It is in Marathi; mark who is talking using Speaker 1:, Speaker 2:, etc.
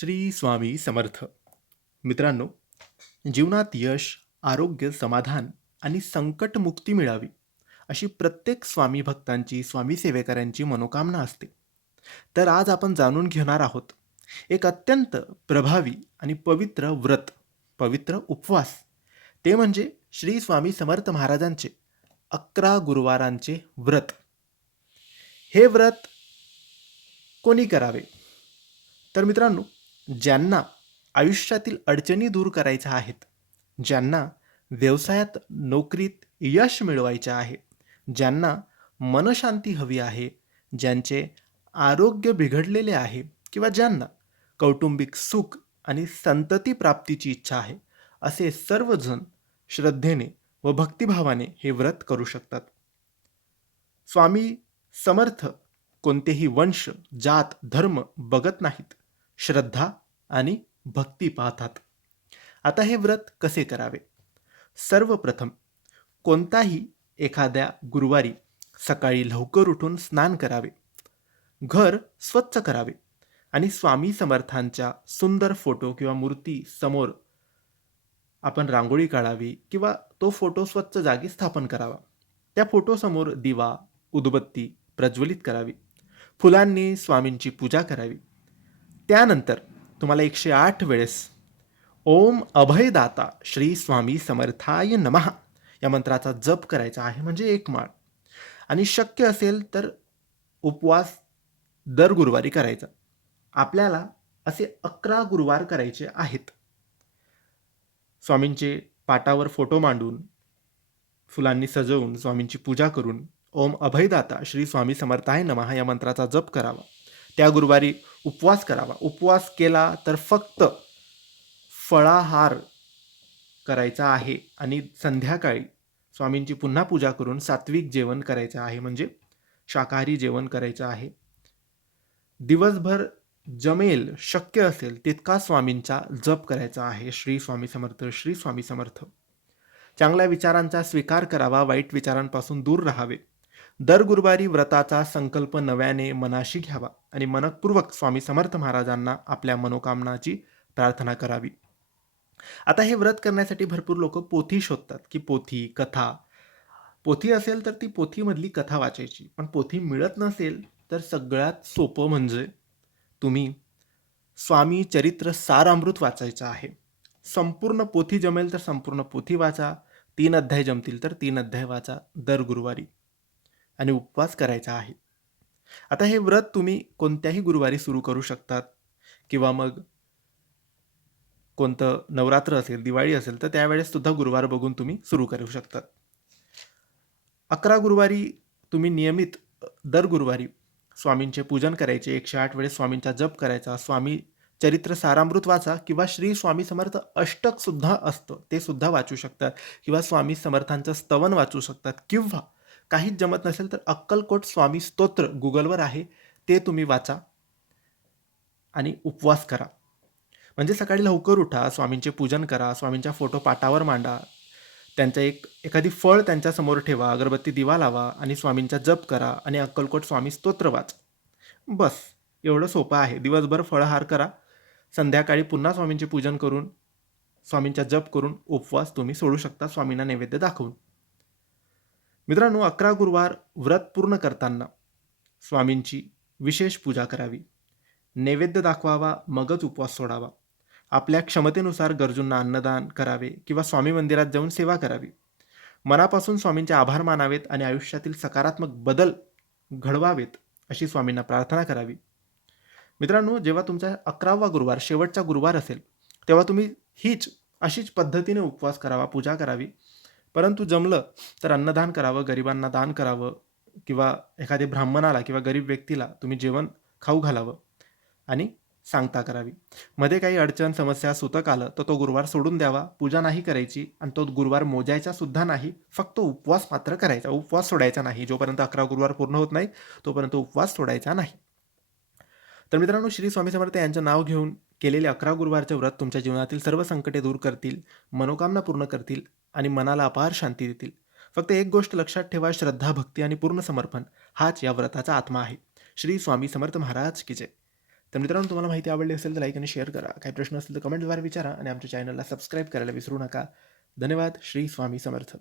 Speaker 1: श्री स्वामी समर्थ. मित्रांनो जीवनात यश आरोग्य समाधान आणि संकटमुक्ती मिळावी अशी प्रत्येक स्वामी भक्तांची स्वामी सेवेकऱ्यांची मनोकामना असते. तर आज आपण जाणून घेणार आहोत एक अत्यंत प्रभावी आणि पवित्र व्रत पवित्र उपवास. ते म्हणजे श्री स्वामी समर्थ महाराजांचे अकरा गुरुवारांचे व्रत. हे व्रत कोणी करावे? तर मित्रांनो ज्यांना आयुष्यातील अडचणी दूर करायच्या आहेत ज्यांना व्यवसायात नोकरीत यश मिळवायचे आहे ज्यांना मनशांती हवी आहे ज्यांचे आरोग्य बिघडलेले आहे किंवा ज्यांना कौटुंबिक सुख आणि संतती प्राप्तीची इच्छा आहे असे सर्वजण श्रद्धेने व भक्तिभावाने हे व्रत करू शकतात. स्वामी समर्थ कोणतेही वंश जात धर्म बघत नाहीत. श्रद्धा आणि भक्ती पाहतात. आता हे व्रत कसे करावे? सर्वप्रथम कोणताही एखाद्या गुरुवारी सकाळी लवकर उठून स्नान करावे. घर स्वच्छ करावे आणि स्वामी समर्थांच्या सुंदर फोटो किंवा मूर्ती समोर आपण रांगोळी काढावी किंवा तो फोटो स्वच्छ जागी स्थापन करावा. त्या फोटोसमोर दिवा उदबत्ती प्रज्वलित करावी. फुलांनी स्वामींची पूजा करावी. त्यानंतर तुम्हाला एकशे आठ वेळेस. ओम अभयदाता श्री स्वामी समर्थाय नमः. या मंत्राचा जप करायचा आहे म्हणजे एक माळ. आणि शक्य असेल तर उपवास दर गुरुवारी करायचा. आपल्याला असे अकरा गुरुवार करायचे आहेत. स्वामींचे पाटावर फोटो मांडून फुलांनी सजवून स्वामींची पूजा करून ओम अभयदाता श्री स्वामी समर्थाय नमः या मंत्राचा जप करावा. त्या गुरुवारी उपवास करावा. उपवास केला तर फक्त फळाहार करायचा आहे आणि संध्याकाळी स्वामींची पुन्हा पूजा करून सात्विक जेवण करायचं आहे म्हणजे शाकाहारी जेवण करायचं आहे. दिवसभर जमेल शक्य असेल तितका स्वामींचा जप करायचा आहे. श्री स्वामी समर्थ श्री स्वामी समर्थ. चांगल्या विचारांचा स्वीकार करावा वाईट विचारांपासून दूर राहावे. दर गुरुवारी व्रताचा संकल्प नव्याने मनाशी घ्यावा आणि मनपूर्वक स्वामी समर्थ महाराजांना आपल्या मनोकामनाची प्रार्थना करावी. आता हे व्रत करण्यासाठी भरपूर लोक पोथी शोधतात की पोथी कथा. पोथी असेल तर ती पोथीमधली कथा वाचायची. पण पोथी मिळत नसेल तर सगळ्यात सोपं म्हणजे तुम्ही स्वामी चरित्र सारामृत वाचायचं आहे. संपूर्ण पोथी जमेल तर संपूर्ण पोथी वाचा. तीन अध्याय जमतील तर तीन अध्याय वाचा दर गुरुवारी. आणि उपवास करायचा आहे. आता हे व्रत तुम्ही कोणत्याही गुरुवारी सुरू करू शकतात. किंवा मग कोणतं नवरात्र असेल दिवाळी असेल तर त्यावेळेस सुद्धा गुरुवार बघून तुम्ही सुरू करू शकतात. अकरा गुरुवारी तुम्ही नियमित दर गुरुवारी स्वामींचे पूजन करायचे एकशे आठ वेळेस स्वामींचा जप करायचा स्वामी चरित्र सारामृत वाचा किंवा श्री स्वामी समर्थ अष्टकसुद्धा असतं ते सुद्धा वाचू शकतात. किंवा स्वामी समर्थांचं स्तवन वाचू शकतात. किंवा काहीच जमत नसेल तर अक्कलकोट स्वामी स्तोत्र गुगलवर आहे. ते तुम्ही वाचा आणि उपवास करा. म्हणजे सकाळी लवकर उठा स्वामींचे पूजन करा स्वामींच्या फोटो पाटावर मांडा. त्यांचं एक एखादी फळ त्यांच्यासमोर ठेवा अगरबत्ती दिवा लावा आणि स्वामींचा जप करा आणि अक्कलकोट स्वामी स्तोत्र वाच. बस एवढं सोपं आहे. दिवसभर फळहार करा. संध्याकाळी पुन्हा स्वामींचे पूजन करून स्वामींचा जप करून उपवास तुम्ही सोडू शकता स्वामींना नैवेद्य दाखवून. मित्रांनो अकरा गुरुवार व्रत पूर्ण करताना स्वामींची विशेष पूजा करावी. नैवेद्य दाखवावा मगच उपवास सोडावा. आपल्या क्षमतेनुसार गरजूंना अन्नदान करावे किंवा स्वामी मंदिरात जाऊन सेवा करावी. मनापासून स्वामींचे आभार मानावेत आणि आयुष्यातील सकारात्मक बदल घडवावेत अशी स्वामींना प्रार्थना करावी. मित्रांनो जेव्हा तुमचा अकरावा गुरुवार शेवटचा गुरुवार असेल तेव्हा तुम्ही हीच अशीच पद्धतीने उपवास करावा पूजा करावी. परंतु जमलं तर अन्नदान करावं गरिबांना दान करावं किंवा एखाद्या ब्राह्मणाला किंवा गरीब व्यक्तीला तुम्ही जेवण खाऊ घालावं आणि सांगता करावी. मध्ये काही अडचण समस्या सुतक आलं तर तो गुरुवार सोडून द्यावा पूजा नाही करायची आणि तो गुरुवार मोजायचा सुद्धा नाही फक्त उपवास मात्र करायचा. उपवास सोडायचा नाही. जोपर्यंत अकरा गुरुवार पूर्ण होत नाही तोपर्यंत उपवास सोडायचा नाही. तर मित्रांनो श्री स्वामी समर्थ यांचं नाव घेऊन केलेले अकरा गुरुवारचे व्रत तुमच्या जीवनातील सर्व संकटे दूर करतील मनोकामना पूर्ण करतील आणि मनाला अपार शांती देतील. फक्त एक गोष्ट लक्षात ठेवा श्रद्धा भक्ती आणि पूर्ण समर्पण. हाच या व्रताचा आत्मा आहे. श्री स्वामी समर्थ महाराज की जय. तर मित्रांनो तुम्हाला माहिती आवडली असेल तर लाईक आणि शेअर करा. काही प्रश्न असतील तर कमेंटद्वारे विचारा आणि आमच्या चॅनलला सबस्क्राईब करायला विसरू नका. धन्यवाद. श्री स्वामी समर्थ.